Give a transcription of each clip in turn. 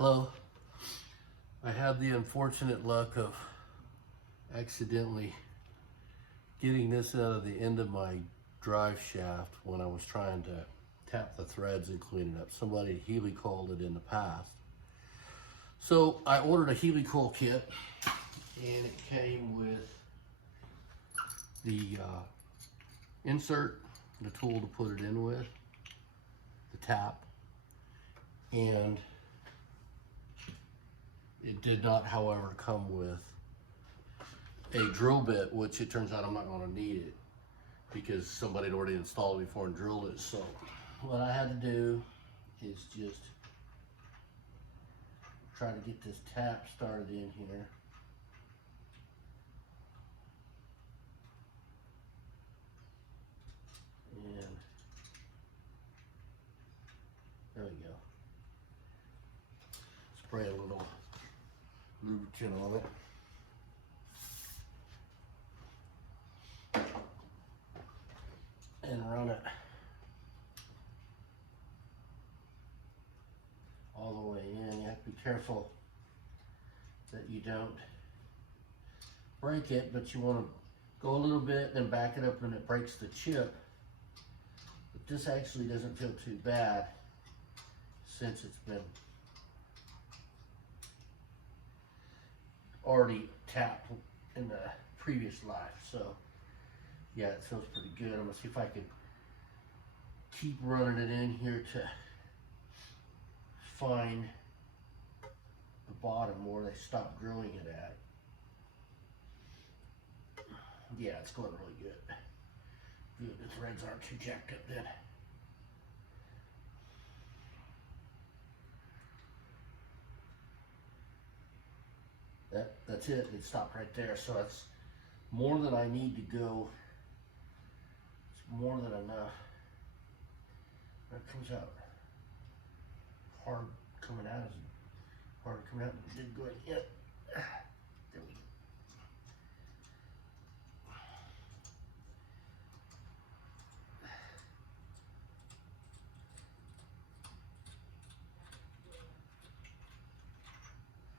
Hello. I had the unfortunate luck of accidentally getting this out of the end of my drive shaft when I was trying to tap the threads and clean it up. Somebody heli-coiled it in the past. So I ordered a heli-coil kit, and it came with the insert, the tool to put it in with, the tap, and it did not, however, come with a drill bit, which it turns out I'm not going to need it because somebody had already installed it before and drilled it. So what I had to do is just try to get this tap started in here. And there we go. Spray a little lubricant on it. And run it all the way in. You have to be careful that you don't break it, but you want to go a little bit, then back it up and it breaks the chip. But this actually doesn't feel too bad since it's been already tapped in the previous life. So yeah, it feels pretty good. I'm gonna see if I can keep running it in here to find the bottom where they stopped drilling it at. Yeah, it's going really good. Good, the threads aren't too jacked up then. That's it, it stopped right there. So that's more than I need to go. It's more than enough. That comes out hard coming out, as hard coming out, but it did go ahead. Yep. There we go.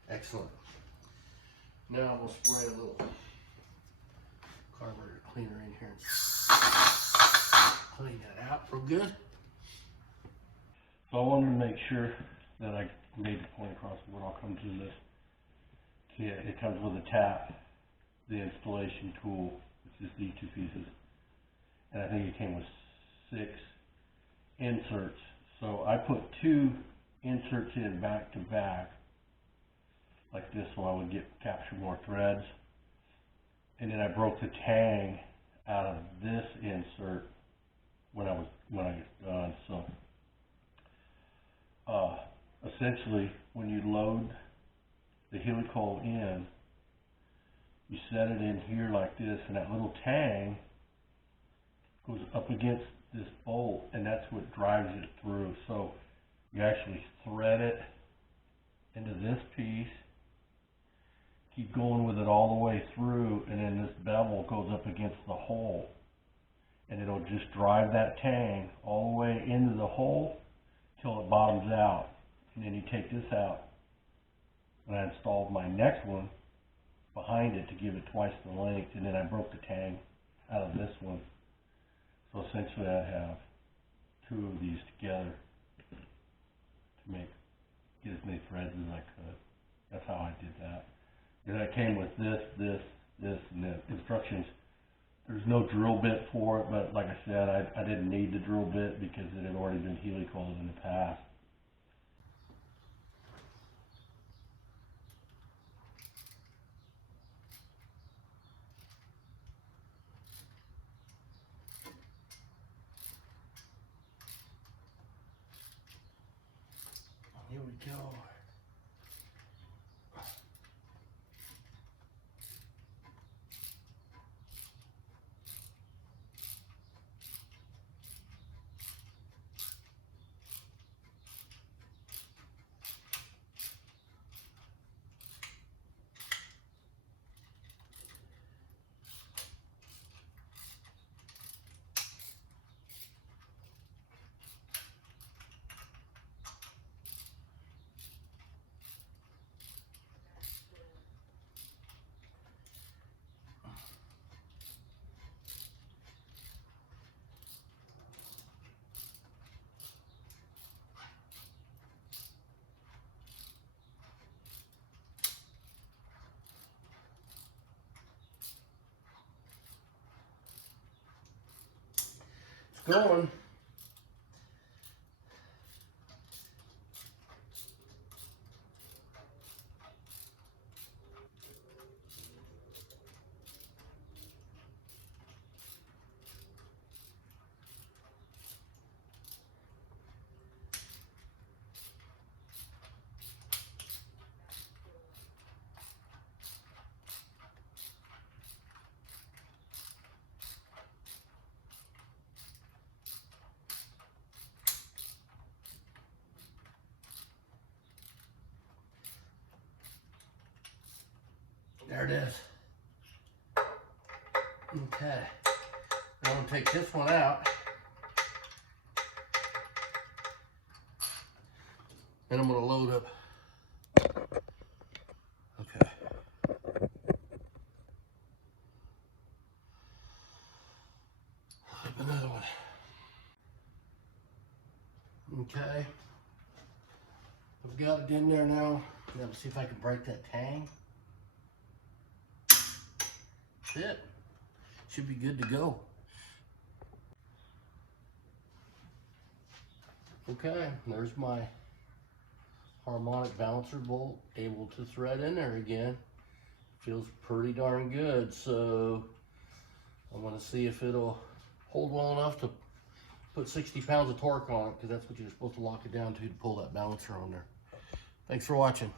Excellent. Now we'll spray a little carburetor cleaner in here and clean that out real good. So I wanted to make sure that I made the point across what all comes in this kit. It comes with a tap, the installation tool, which is these two pieces, and I think it came with 6 inserts. So I put 2 inserts in back to back, like this, so I would capture more threads. And then I broke the tang out of this insert when I got done. So essentially, when you load the heli-coil in, you set it in here like this, and that little tang goes up against this bolt, and that's what drives it through. So you actually thread it into this piece, keep going with it all the way through, and then this bevel goes up against the hole, and it'll just drive that tang all the way into the hole till it bottoms out. And then you take this out, and I installed my next one behind it to give it twice the length, and then I broke the tang out of this one. So essentially I have 2 of these together to get as many threads as I could. That's how I did that. And I came with this, and the instructions. There's no drill bit for it, but like I said, I didn't need the drill bit because it had already been heli-coiled in the past. Here we go. going. There it is. Okay. I'm going to take this one out. And I'm going to load up. Okay. Load up another one. Okay. I've got it in there now. Now let's see if I can break that tang. That's it. Should be good to go. Okay, there's my harmonic balancer bolt, able to thread in there again. Feels pretty darn good, so I'm gonna see if it'll hold well enough to put 60 pounds of torque on it, because that's what you're supposed to lock it down to pull that balancer on there. Thanks for watching.